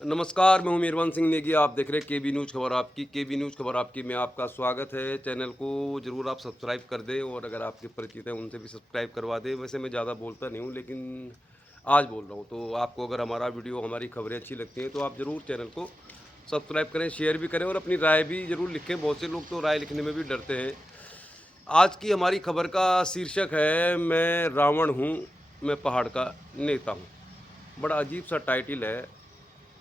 नमस्कार, मैं हूं मीरवन सिंह नेगी। आप देख रहे हैं केबी न्यूज़ खबर आपकी। केबी न्यूज़ खबर आपकी में आपका स्वागत है। चैनल को ज़रूर आप सब्सक्राइब कर दें और अगर आपके परिचित हैं उनसे भी सब्सक्राइब करवा दें। वैसे मैं ज़्यादा बोलता नहीं हूं लेकिन आज बोल रहा हूं, तो आपको अगर हमारा वीडियो, हमारी खबरें अच्छी लगती हैं तो आप ज़रूर चैनल को सब्सक्राइब करें, शेयर भी करें और अपनी राय भी ज़रूर लिखें। बहुत से लोग तो राय लिखने में भी डरते हैं। आज की हमारी खबर का शीर्षक है, मैं रावण हूँ, मैं पहाड़ का नेता हूँ। बड़ा अजीब सा टाइटल है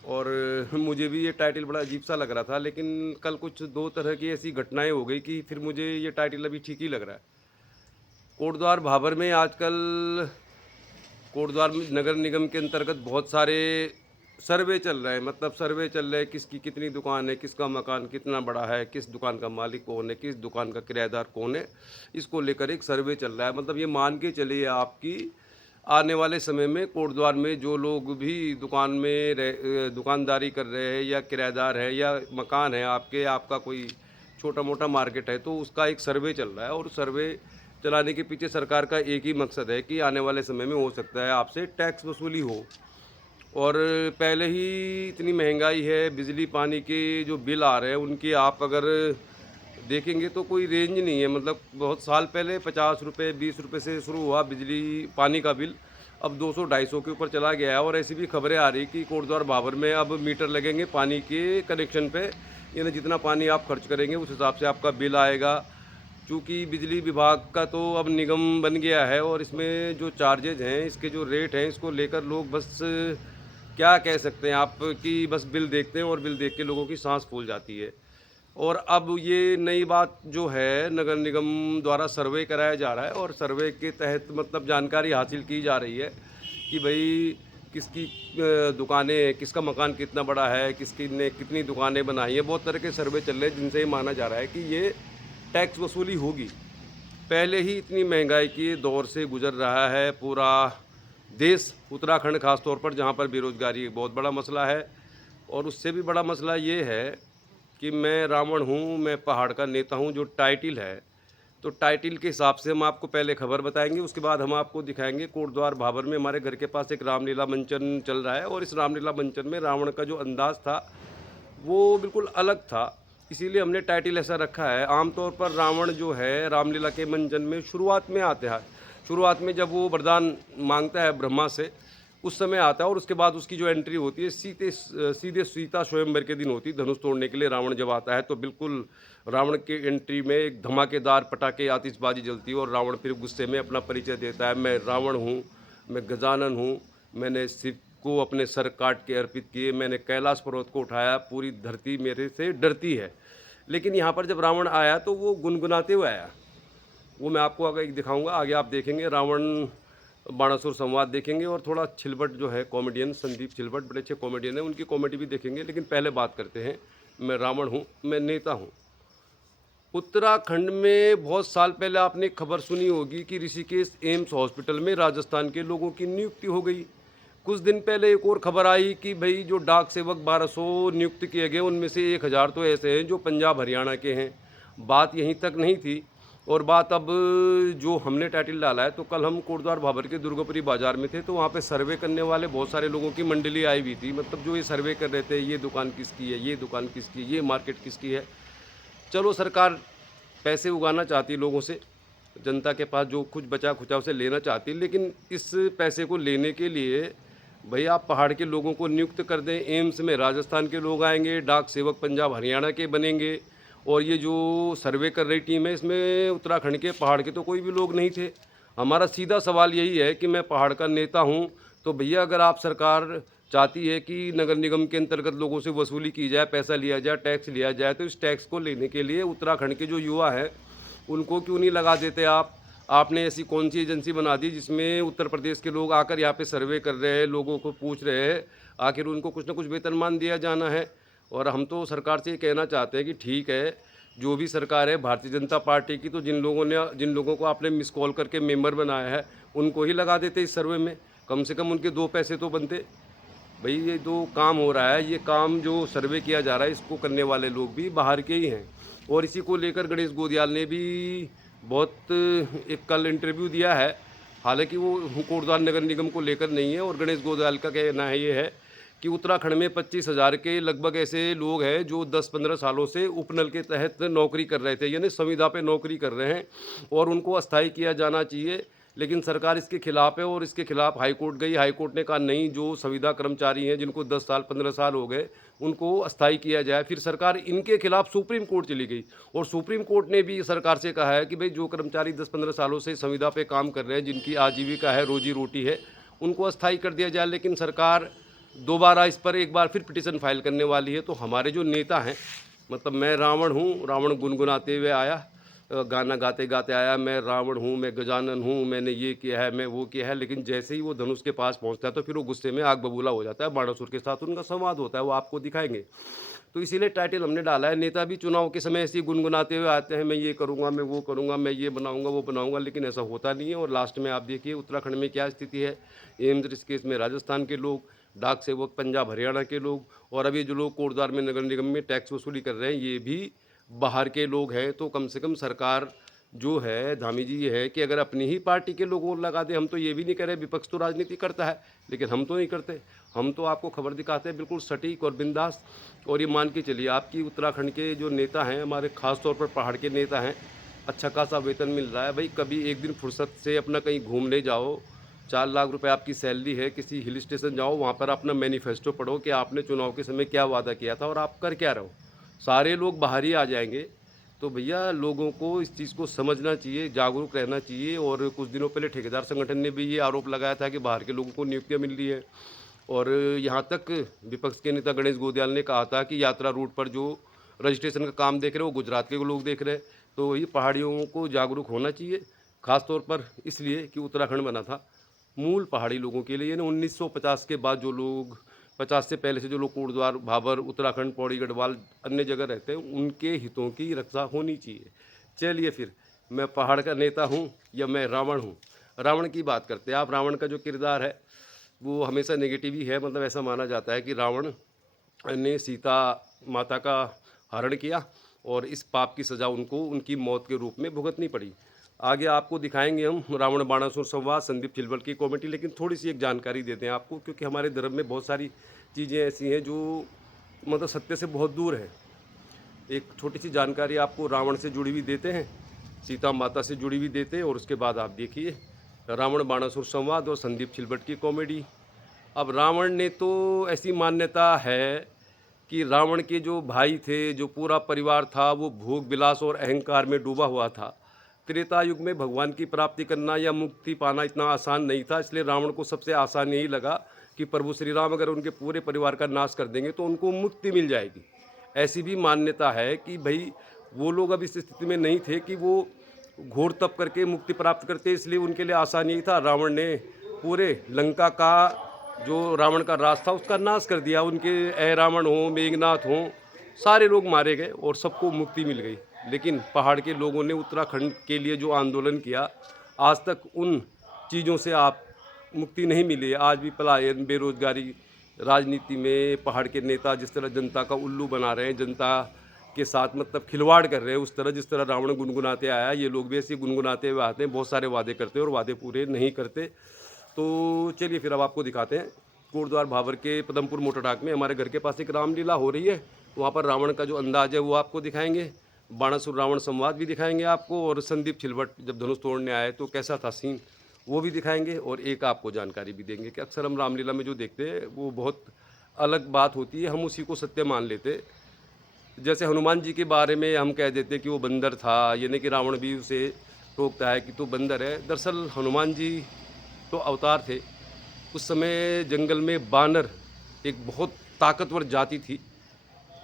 और मुझे भी ये टाइटल बड़ा अजीब-सा लग रहा था, लेकिन कल कुछ 2 तरह की ऐसी घटनाएँ हो गई कि फिर मुझे ये टाइटल अभी ठीक ही लग रहा है। कोटद्वार भाबर में आजकल कोटद्वार में नगर निगम के अंतर्गत बहुत सारे सर्वे चल रहे हैं, मतलब सर्वे चल रहे हैं किसकी कितनी दुकान है, किसका मकान कितना बड़ा है, किस दुकान का मालिक कौन है, किस दुकान का किराएदार कौन है, इसको लेकर एक सर्वे चल रहा है। मतलब ये मान के चलिए आप कि आने वाले समय में कोटद्वार में जो लोग भी दुकान में दुकानदारी कर रहे हैं या किराएदार है या मकान है आपका कोई छोटा-मोटा मार्केट है, तो उसका एक सर्वे चल रहा है और सर्वे चलाने के पीछे सरकार का एक ही मकसद है कि आने वाले समय में हो सकता है आपसे टैक्स वसूली हो। और पहले ही इतनी महंगाई है, बिजली पानी के जो बिल आ रहे हैं उनकी आप अगर देखेंगे तो कोई रेंज नहीं है। मतलब बहुत साल पहले ₹50 ₹20 से शुरू हुआ बिजली पानी का बिल, अब 200-250 के ऊपर चला गया है। और ऐसी भी खबरें आ रही कि कोटद्वार भाबर में अब मीटर लगेंगे पानी के कनेक्शन पे, यानी जितना पानी आप खर्च करेंगे उस हिसाब से आपका बिल आएगा। चूँकि बिजली विभाग का तो अब निगम बन गया है और इसमें जो चार्जेज़ हैं, इसके जो रेट हैं, इसको लेकर लोग बस क्या कह सकते हैं आप कि बस बिल देखते हैं और बिल देख के लोगों की साँस फूल जाती है। और अब ये नई बात जो है, नगर निगम द्वारा सर्वे कराया जा रहा है और सर्वे के तहत मतलब जानकारी हासिल की जा रही है कि भई किसकी दुकानें, किसका मकान कितना बड़ा है, किसकी ने कितनी दुकानें बनाई हैं। बहुत तरह के सर्वे चल रहे हैं जिनसे ये माना जा रहा है कि ये टैक्स वसूली होगी। पहले ही इतनी महंगाई के दौर से गुज़र रहा है पूरा देश, उत्तराखंड ख़ास तौर पर, जहाँ पर बेरोज़गारी एक बहुत बड़ा मसला है। और उससे भी बड़ा मसला ये है कि मैं रावण हूँ, मैं पहाड़ का नेता हूँ, जो टाइटल है। तो टाइटल के हिसाब से हम आपको पहले खबर बताएँगे, उसके बाद हम आपको दिखाएँगे कोटद्वार भाबर में हमारे घर के पास एक रामलीला मंचन चल रहा है और इस रामलीला मंचन में रावण का जो अंदाज़ था, वो बिल्कुल अलग था। इसीलिए हमने टाइटल ऐसा रखा है। आम तौर पर रावण जो है रामलीला के मंचन में शुरुआत में आता है। शुरुआत में जब वो वरदान माँगता है ब्रह्मा से, उस समय आता है और उसके बाद उसकी जो एंट्री होती है सीधे सीता स्वयंवर के दिन होती है। धनुष तोड़ने के लिए रावण जब आता है तो बिल्कुल रावण के एंट्री में एक धमाकेदार पटाखे, आतिशबाजी जलती है और रावण फिर गुस्से में अपना परिचय देता है, मैं रावण हूँ, मैं गजानन हूँ, मैंने शिव को अपने सर काट के अर्पित किए, मैंने कैलाश पर्वत को उठाया, पूरी धरती मेरे से डरती है। लेकिन यहाँ पर जब रावण आया तो वो गुनगुनाते हुए आया। वो मैं आपको आगे दिखाऊँगा, आगे आप देखेंगे रावण बाणासुर संवाद देखेंगे और थोड़ा छिलबट जो है कॉमेडियन, संदीप छिलबट बड़े अच्छे कॉमेडियन हैं, उनकी कॉमेडी भी देखेंगे। लेकिन पहले बात करते हैं, मैं रावण हूँ, मैं नेता हूँ। उत्तराखंड में बहुत साल पहले आपने एक खबर सुनी होगी कि ऋषिकेश एम्स हॉस्पिटल में राजस्थान के लोगों की नियुक्ति हो गई। कुछ दिन पहले एक और खबर आई कि भई जो डाक सेवक 1200 नियुक्त किए गए, उनमें से 1000 तो ऐसे हैं जो पंजाब हरियाणा के हैं। बात यहीं तक नहीं थी और बात अब जो हमने टाइटल डाला है, तो कल हम कोटद्वार भाबर के दुर्गापुरी बाज़ार में थे, तो वहाँ पे सर्वे करने वाले बहुत सारे लोगों की मंडली आई हुई थी। मतलब जो ये सर्वे कर रहे थे, ये दुकान किसकी है, ये दुकान किसकी है, ये मार्केट किसकी है। चलो सरकार पैसे उगाना चाहती है लोगों से, जनता के पास जो कुछ बचा-खुचा उसे लेना चाहती है, लेकिन इस पैसे को लेने के लिए भई आप पहाड़ के लोगों को नियुक्त कर दें। एम्स में राजस्थान के लोग आएँगे, डाक सेवक पंजाब हरियाणा के बनेंगे और ये जो सर्वे कर रही टीम है इसमें उत्तराखंड के, पहाड़ के तो कोई भी लोग नहीं थे। हमारा सीधा सवाल यही है कि मैं पहाड़ का नेता हूँ, तो भैया अगर आप सरकार चाहती है कि नगर निगम के अंतर्गत लोगों से वसूली की जाए, पैसा लिया जाए, टैक्स लिया जाए, तो इस टैक्स को लेने के लिए उत्तराखंड के जो युवा हैं, उनको क्यों नहीं लगा देते आप? आपने ऐसी कौन-सी एजेंसी बना दी जिसमें उत्तर प्रदेश के लोग आकर यहाँ पे सर्वे कर रहे हैं, लोगों को पूछ रहे हैं, आखिर उनको कुछ न कुछ वेतनमान दिया जाना है। और हम तो सरकार से ये कहना चाहते हैं कि ठीक है, जो भी सरकार है भारतीय जनता पार्टी की, तो जिन लोगों को आपने मिस कॉल करके मेंबर बनाया है, उनको ही लगा देते इस सर्वे में। कम से कम उनके 2 पैसे तो बनते। भई ये जो काम हो रहा है, ये काम जो सर्वे किया जा रहा है, इसको करने वाले लोग भी बाहर के ही हैं। और इसी को लेकर गणेश गोदियाल ने भी बहुत एक कल इंटरव्यू दिया है। हालाँकि वो कोटद्वार नगर निगम को लेकर नहीं है और गणेश गोदियाल का कहना है ये है कि उत्तराखंड में 25,000 के लगभग ऐसे लोग हैं जो 10-15 सालों से उपनल के तहत नौकरी कर रहे थे, यानी संविदा पे नौकरी कर रहे हैं और उनको अस्थायी किया जाना चाहिए। लेकिन सरकार इसके खिलाफ है और इसके खिलाफ हाई कोर्ट गई। हाई कोर्ट ने कहा नहीं, जो संविदा कर्मचारी हैं जिनको 10 साल 15 साल हो गए उनको अस्थायी किया जाए। फिर सरकार इनके खिलाफ सुप्रीम कोर्ट चली गई और सुप्रीम कोर्ट ने भी सरकार से कहा है कि भाई जो कर्मचारी 10-15 सालों से संविदा पे काम कर रहे हैं, जिनकी आजीविका है, रोजी रोटी है, उनको अस्थायी कर दिया जाए। लेकिन सरकार दोबारा इस पर एक बार फिर पिटीशन फाइल करने वाली है। तो हमारे जो नेता हैं, मतलब मैं रावण हूँ, रावण गुनगुनाते हुए आया, गाना गाते गाते आया, मैं रावण हूँ, मैं गजानन हूँ, मैंने ये किया है, मैं वो किया है। लेकिन जैसे ही वो धनुष के पास पहुँचता है तो फिर वो गुस्से में आग बबूला हो जाता है। बाणासुर के साथ उनका संवाद होता है, वो आपको दिखाएंगे। तो इसीलिए टाइटल हमने डाला है। नेता भी चुनाव के समय ऐसे ही गुनगुनाते हुए आते हैं, मैं ये करूँगा, मैं वो करूँगा, मैं ये बनाऊँगा, वो बनाऊँगा, लेकिन ऐसा होता नहीं है। और लास्ट में आप देखिए उत्तराखंड में क्या स्थिति है। एम्स ऋषिकेश में राजस्थान के लोग, डाक सेवक पंजाब हरियाणा के लोग, और अभी जो लोग कोटद्वार में नगर निगम में टैक्स वसूली कर रहे हैं ये भी बाहर के लोग हैं। तो कम से कम सरकार जो है धामी जी ये है कि अगर अपनी ही पार्टी के लोगों को लगा दे। हम तो ये भी नहीं कह रहे, विपक्ष तो राजनीति करता है, लेकिन हम तो नहीं करते। हम तो आपको खबर दिखाते हैं बिल्कुल सटीक और बिंदास। और ये मान के चलिए आपकी उत्तराखंड के जो नेता हैं, हमारे खास तौर पर पहाड़ के नेता हैं, अच्छा खासा वेतन मिल रहा है। भाई कभी एक दिन फुर्सत से अपना कहीं घूमने जाओ, 4 लाख रुपए आपकी सैलरी है, किसी हिल स्टेशन जाओ, वहाँ पर अपना मैनिफेस्टो पढ़ो कि आपने चुनाव के समय क्या वादा किया था और आप कर क्या रहो। सारे लोग बाहर ही आ जाएंगे। तो भैया लोगों को इस चीज़ को समझना चाहिए, जागरूक रहना चाहिए। और कुछ दिनों पहले ठेकेदार संगठन ने भी ये आरोप लगाया था कि बाहर के लोगों को नियुक्तियाँ मिल रही है। और यहाँ तक विपक्ष के नेता गणेश गोदियाल ने कहा था कि यात्रा रूट पर जो रजिस्ट्रेशन का काम देख रहे हैं वो गुजरात के लोग देख रहे हैं। तो ये पहाड़ियों को जागरूक होना चाहिए, खास तौर पर इसलिए कि उत्तराखंड बना था मूल पहाड़ी लोगों के लिए। यानी 1950 के बाद जो लोग, 50 से पहले से जो लोग कोटद्वार, भाबर, उत्तराखंड, पौड़ी गढ़वाल अन्य जगह रहते हैं, उनके हितों की रक्षा होनी चाहिए। चलिए फिर, मैं पहाड़ का नेता हूँ या मैं रावण हूँ। रावण की बात करते हैं। आप रावण का जो किरदार है वो हमेशा नेगेटिव ही है। मतलब ऐसा माना जाता है कि रावण ने सीता माता का हरण किया और इस पाप की सज़ा उनको उनकी मौत के रूप में भुगतनी पड़ी। आगे आपको दिखाएंगे हम रावण बाणासुर संवाद, संदीप चिलबल की कॉमेडी। लेकिन थोड़ी सी एक जानकारी देते हैं आपको, क्योंकि हमारे धर्म में बहुत सारी चीज़ें ऐसी हैं जो मतलब सत्य से बहुत दूर है। एक छोटी सी जानकारी आपको रावण से जुड़ी हुई देते हैं, सीता माता से जुड़ी हुई देते हैं, और उसके बाद आप देखिए रावण बाणासुर संवाद और संदीप चिलबट की कॉमेडी। अब रावण ने तो ऐसी मान्यता है कि रावण के जो भाई थे, जो पूरा परिवार था, वो भोग विलास और अहंकार में डूबा हुआ था। त्रेता युग में भगवान की प्राप्ति करना या मुक्ति पाना इतना आसान नहीं था, इसलिए रावण को सबसे आसान यही लगा कि प्रभु श्री राम अगर उनके पूरे परिवार का नाश कर देंगे तो उनको मुक्ति मिल जाएगी। ऐसी भी मान्यता है कि भाई वो लोग अब इस स्थिति में नहीं थे कि वो घोर तप करके मुक्ति प्राप्त करते, इसलिए उनके लिए आसान यही था। रावण ने पूरे लंका का जो रावण का राज था उसका नाश कर दिया। उनके रावण हो, मेघनाथ हो, सारे लोग मारे गए और सबको मुक्ति मिल गई। लेकिन पहाड़ के लोगों ने उत्तराखंड के लिए जो आंदोलन किया, आज तक उन चीज़ों से आप मुक्ति नहीं मिली है। आज भी पलायन, बेरोजगारी, राजनीति में पहाड़ के नेता जिस तरह जनता का उल्लू बना रहे हैं, जनता के साथ मतलब खिलवाड़ कर रहे हैं, उस तरह जिस तरह रावण गुनगुनाते आया, ये लोग भी ऐसे गुनगुनाते हुए आते हैं, बहुत सारे वादे करते हैं और वादे पूरे नहीं करते। तो चलिए फिर अब आपको दिखाते हैं कोटद्वार भाबर के पदमपुर मोटरडाक में हमारे घर के पास एक रामलीला हो रही है। वहाँ पर रावण का जो अंदाज है वो आपको दिखाएंगे, बाणासुर रावण संवाद भी दिखाएंगे आपको, और संदीप छिलवट जब धनुष तोड़ने आए तो कैसा था सीन वो भी दिखाएंगे। और एक आपको जानकारी भी देंगे कि अक्सर हम रामलीला में जो देखते हैं वो बहुत अलग बात होती है, हम उसी को सत्य मान लेते। जैसे हनुमान जी के बारे में हम कह देते कि वो बंदर था, यानी कि रावण भी उसे टोकता है कि तो बंदर है। दरअसल हनुमान जी तो अवतार थे। उस समय जंगल में बानर एक बहुत ताकतवर जाति थी,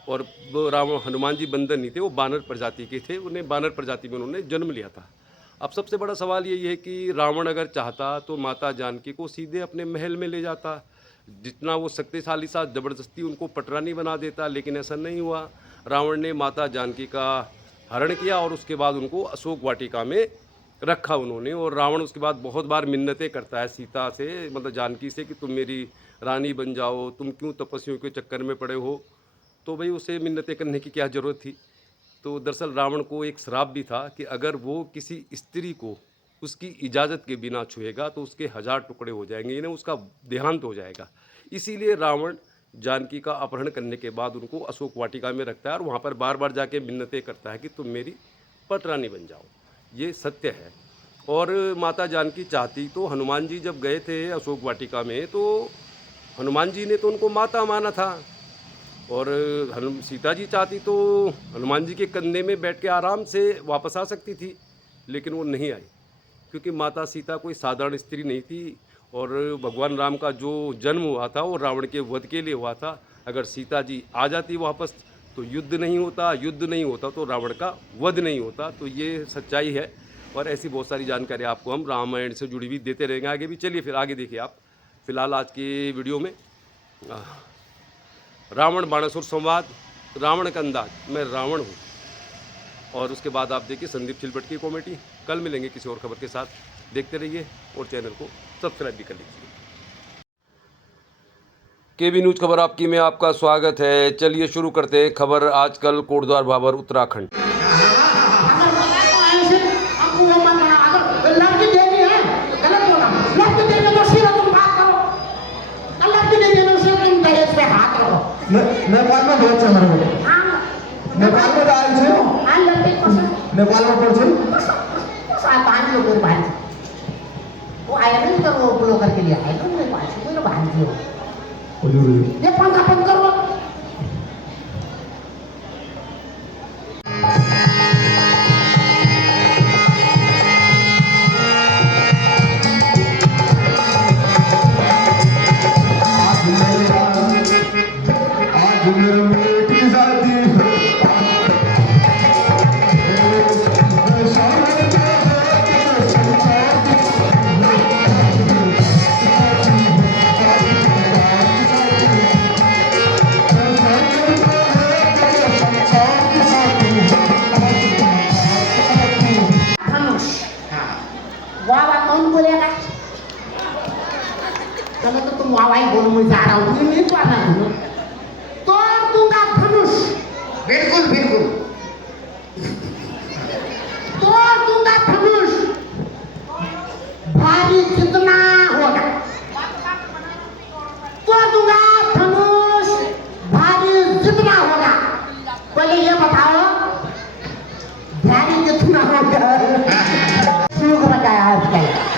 और वो रावण हनुमान जी बंदर नहीं थे, वो बानर प्रजाति के थे। उन्हें बानर प्रजाति में उन्होंने जन्म लिया था। अब सबसे बड़ा सवाल यही है कि रावण अगर चाहता तो माता जानकी को सीधे अपने महल में ले जाता, जितना वो शक्तिशाली था, ज़बरदस्ती उनको पटरानी बना देता, लेकिन ऐसा नहीं हुआ। रावण ने माता जानकी का हरण किया और उसके बाद उनको अशोक वाटिका में रखा उन्होंने। और रावण उसके बाद बहुत बार मिन्नतें करता है सीता से, मतलब जानकी से, कि तुम मेरी रानी बन जाओ, तुम क्यों तपस्वियों के चक्कर में पड़े हो। तो भाई उसे मिन्नतें करने की क्या ज़रूरत थी। तो दरअसल रावण को एक श्राप भी था कि अगर वो किसी स्त्री को उसकी इजाज़त के बिना छुएगा तो उसके 1000 टुकड़े हो जाएंगे, यानी उसका देहांत हो जाएगा। इसीलिए रावण जानकी का अपहरण करने के बाद उनको अशोक वाटिका में रखता है और वहाँ पर बार बार जाके मिन्नतें करता है कि तुम मेरी पटरानी बन जाओ। ये सत्य है। और माता जानकी चाहती तो हनुमान जी जब गए थे अशोक वाटिका में तो हनुमान जी ने तो उनको माता माना था, और सीता जी चाहती तो हनुमान जी के कंधे में बैठ के आराम से वापस आ सकती थी, लेकिन वो नहीं आई, क्योंकि माता सीता कोई साधारण स्त्री नहीं थी। और भगवान राम का जो जन्म हुआ था वो रावण के वध के लिए हुआ था। अगर सीता जी आ जाती वापस तो युद्ध नहीं होता, युद्ध नहीं होता तो रावण का वध नहीं होता। तो ये सच्चाई है, और ऐसी बहुत सारी जानकारी आपको हम रामायण से जुड़ी हुई देते रहेंगे आगे भी। चलिए फिर आगे देखिए आप। फिलहाल आज की वीडियो में रावण बाणासुर संवाद, रावण का अंदाज, मैं रावण हूँ, और उसके बाद आप देखिए संदीप चिलबट की कॉमेडी। कल मिलेंगे किसी और खबर के साथ, देखते रहिए और चैनल को सब्सक्राइब भी कर लीजिए। केबी न्यूज खबर आपकी में आपका स्वागत है। चलिए शुरू करते हैं खबर। आजकल कोटद्वार भाबर उत्तराखंड। नेपाल में बहुत चल रहा है। नेपाल में आए थे। नेपाल में पहुंचे। पानी लोग बाहर वो आया नहीं तो वो ब्लॉकर के लिए आया ना मेरे पास मेरे बाहर थी वो ये पंखा बंद करो। तो तुम वाह बोल मुझे जा रहा हूँ नहीं तो आना तोड़ दूंगा धनुष। बिल्कुल बिल्कुल तोड़ दूंगा धनुष, भारी जितना होगा तोड़ दूंगा धनुष, भारी जितना होगा। पहले ये बताओ भारी कितना होगा? सुख बताया आजकल।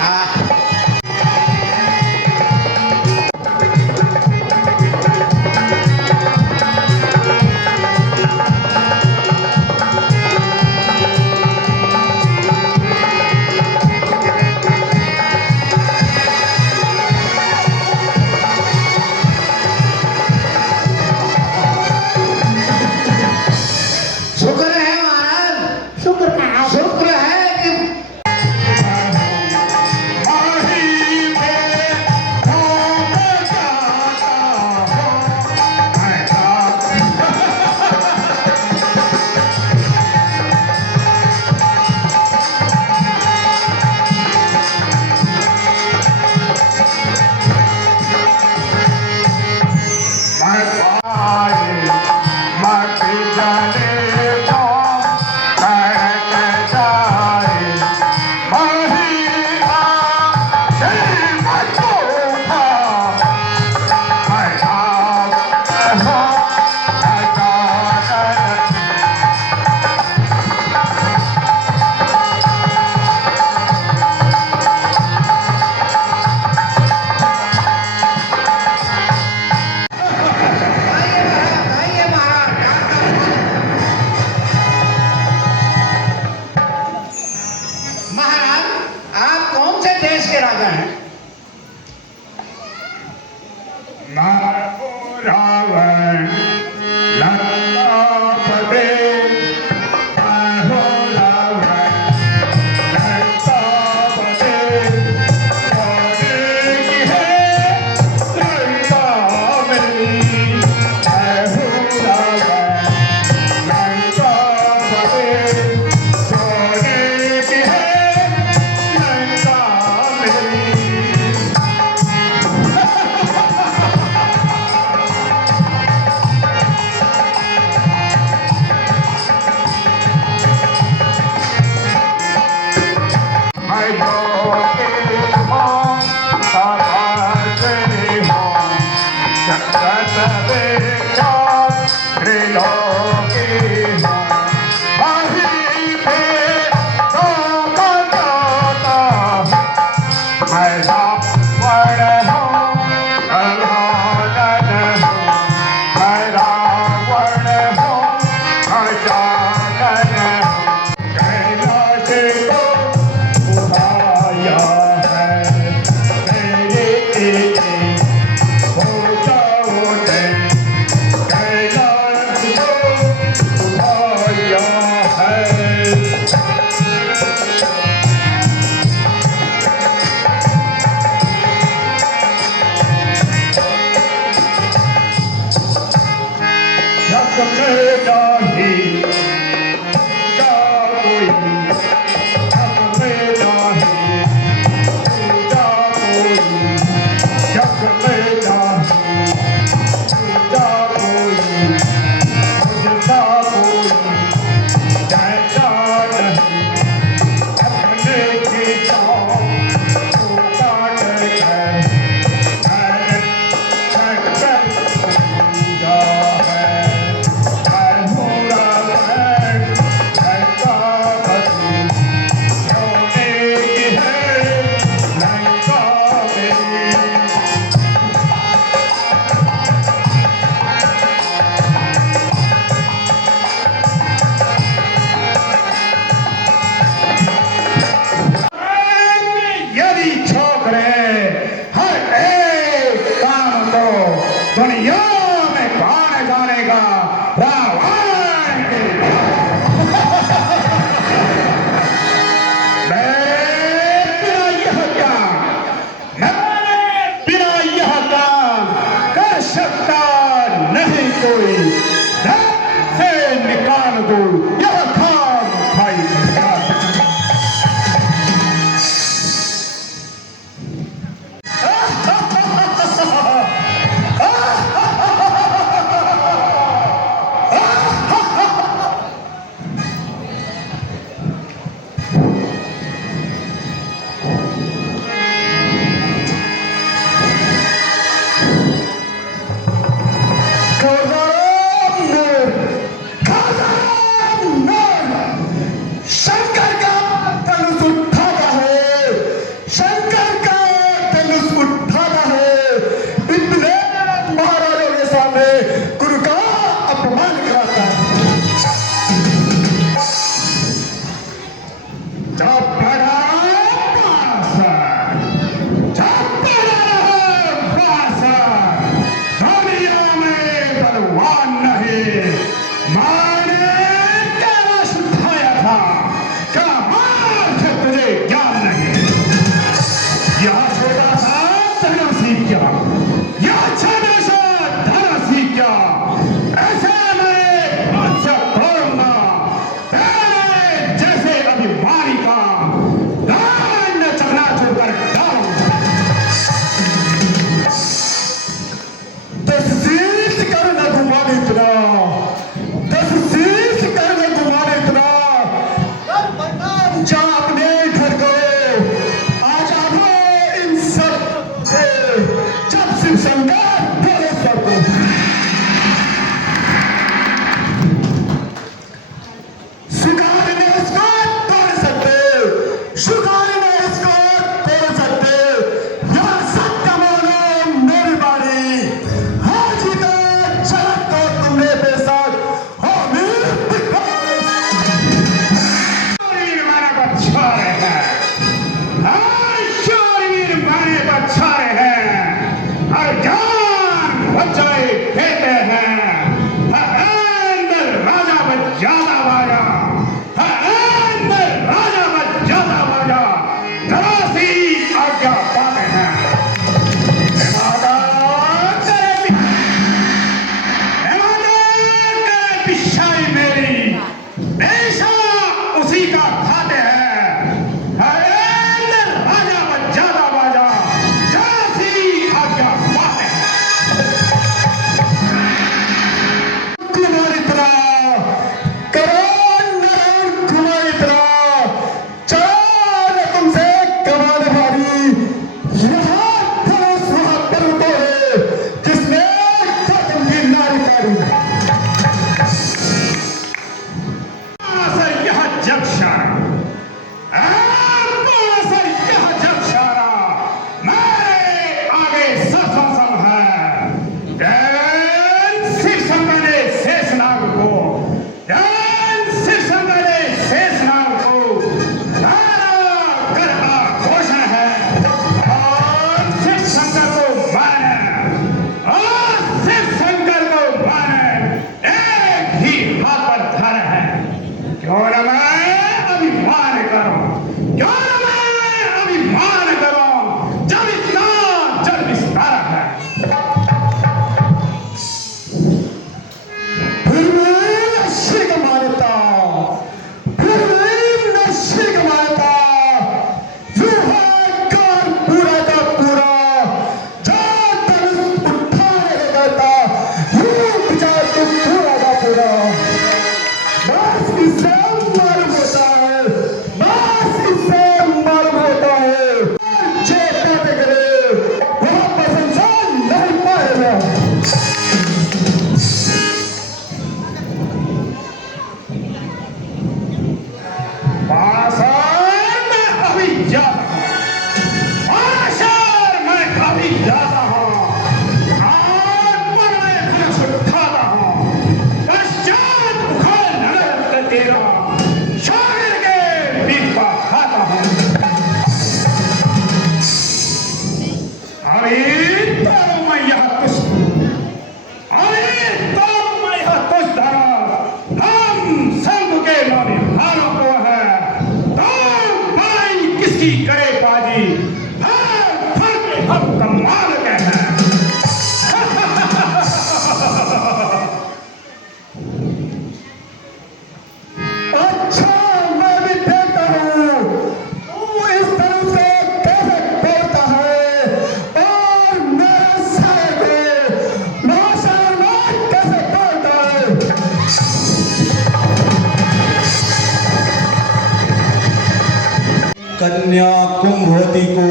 कन्या कुंभवती को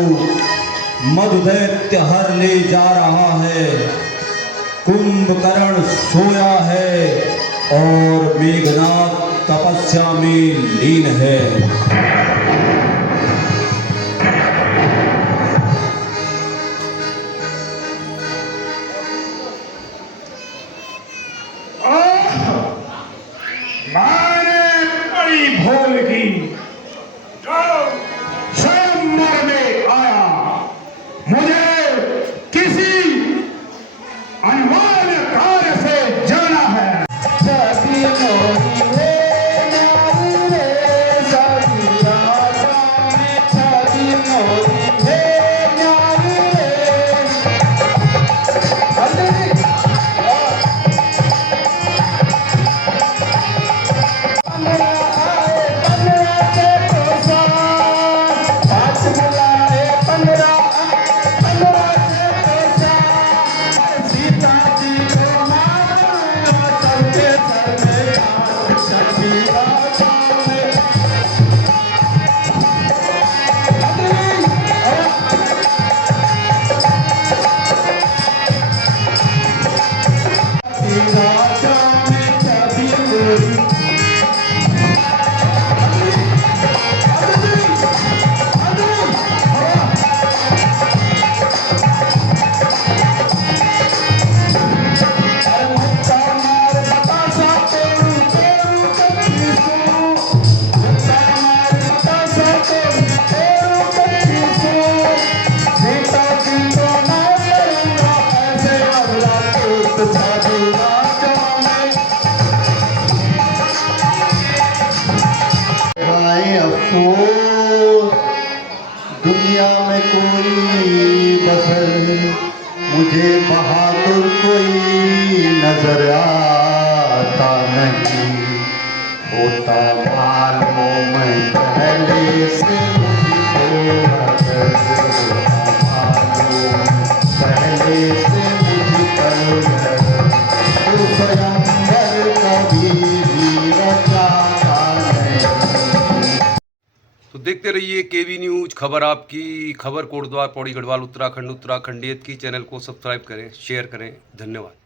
मधुदैत्य हर ले जा रहा है। कुंभकर्ण सोया है और मेघनाद तपस्या में लीन है। मैंने बड़ी भूल की जो स्वयं मरने आया। मुझे किसी अनिवार्य कार्य से जाना है। अफसोस दुनिया में कोई बसर मुझे बहादुर कोई नजर आता नहीं। होता मालूम पहले से मुझको अगर, होता मालूम पहले से मुझको अगर, तो स्वयंवर कभी भी रचाता नहीं। तो देखते रहिए केवी न्यूज, खबर आपकी। खबर कोटद्वार, पौड़ी गढ़वाल, उत्तराखंड, उत्तराखंडियत की। चैनल को सब्सक्राइब करें, शेयर करें। धन्यवाद।